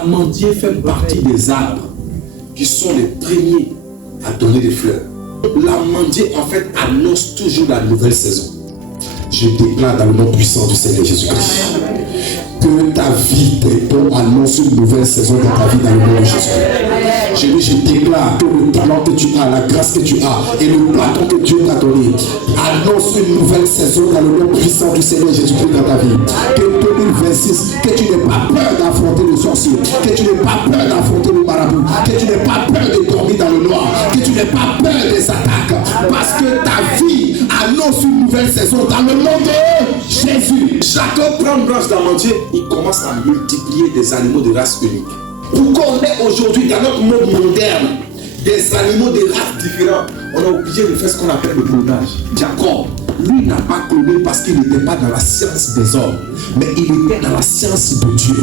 L'amandier fait partie des arbres qui sont les premiers à donner des fleurs. L'amandier en fait annonce toujours la nouvelle saison. Je déclare dans le nom puissant du Seigneur Jésus-Christ que ta vie annonce une nouvelle saison dans ta vie dans le nom de Jésus. Je déclare que le talent que tu as, la grâce que tu as et le bâton que Dieu t'a donné annonce une nouvelle saison dans le nom puissant du Seigneur Jésus-Christ dans ta vie. Que 2026, que tu n'aies pas peur d'affronter le sorcier, que tu n'aies pas peur d'affronter le marabout, que tu n'aies pas peur de dormir dans le noir, que tu n'aies pas peur des attaques, parce que ta vie annonce une nouvelle saison dans le nom de Jésus. Jacob prend une branche d'amandier, il commence à multiplier des animaux de race unique. Pourquoi on est aujourd'hui dans notre monde moderne des animaux de races différentes? On a oublié de faire ce qu'on appelle le clonage. Jacob, lui n'a pas cloné parce qu'il n'était pas dans la science des hommes, mais il était dans la science de Dieu.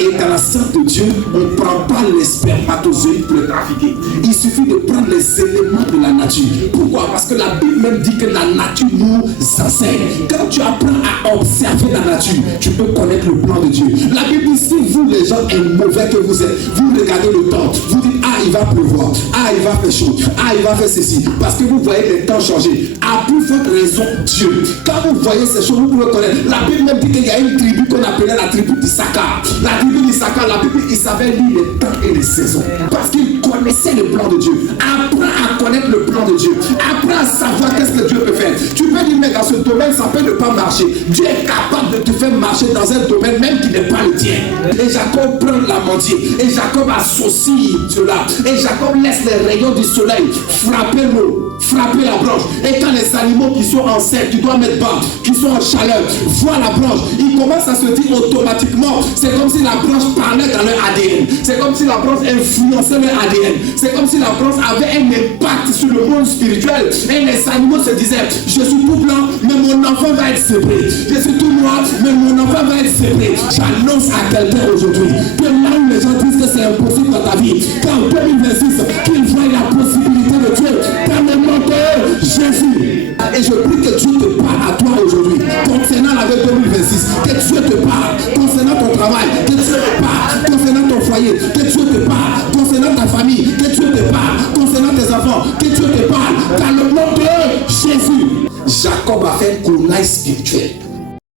Et dans la science de Dieu, on ne prend pas les spermatozoïdes pour les trafiquer. Il suffit de prendre les éléments de la nature. Pourquoi? Parce que la Bible même dit que la nature nous enseigne. Quand tu apprends à observer la nature, tu peux connaître le plan de Dieu. La Bible dit, si vous les gens mauvais que vous êtes, vous regardez le temps, vous dites, ah il va pleuvoir, ah il va faire chaud, ah il va faire ceci, parce que vous voyez les temps changer. À plus forte raison, Dieu. Quand vous voyez ces choses, vous pouvez connaître. La Bible même dit qu'il y a une tribu qu'on appelait la tribu d'Issachar. La tribu d'Issachar, la Bible, il savait lire les temps et les saisons. Parce qu'il connaissait le plan de Dieu. Apprends à connaître le plan de Dieu. Apprends à savoir qu'est-ce que Dieu peut faire. Tu peux dire, mais dans ce domaine, ça peut ne pas marcher. Dieu est capable de te faire marcher dans un domaine même qui n'est pas le tien. Et Jacob prend l'amandier. Et Jacob associe cela. Et Jacob laisse les rayons du soleil frapper l'eau, frapper la branche. Et quand les animaux qui sont enceintes, tu dois mettre bas, qui sont en chaleur, voient la branche, ils commencent à se dire automatiquement, c'est comme si la branche parlait dans leur ADN. C'est comme si la branche influençait leur ADN. C'est comme si la branche avait un impact sur le monde spirituel. Et les animaux se disaient, je suis tout blanc, mais mon enfant va être séparé. Je suis tout noir, mais mon enfant va être séparé. J'annonce à quelqu'un aujourd'hui que là où les gens disent que c'est impossible dans ta vie, qu'en 2026, qu'ils voient la possibilité de Dieu dans le nom de Jésus. Et je prie que Dieu te parle à toi aujourd'hui concernant l'année 2026, que Dieu te parle concernant ton travail, que Dieu te parle concernant ton foyer, que Dieu te parle concernant ta famille, que Dieu te parle concernant tes enfants, que Dieu te parle dans le nom de Jésus. Jacob a fait un clonage spirituel.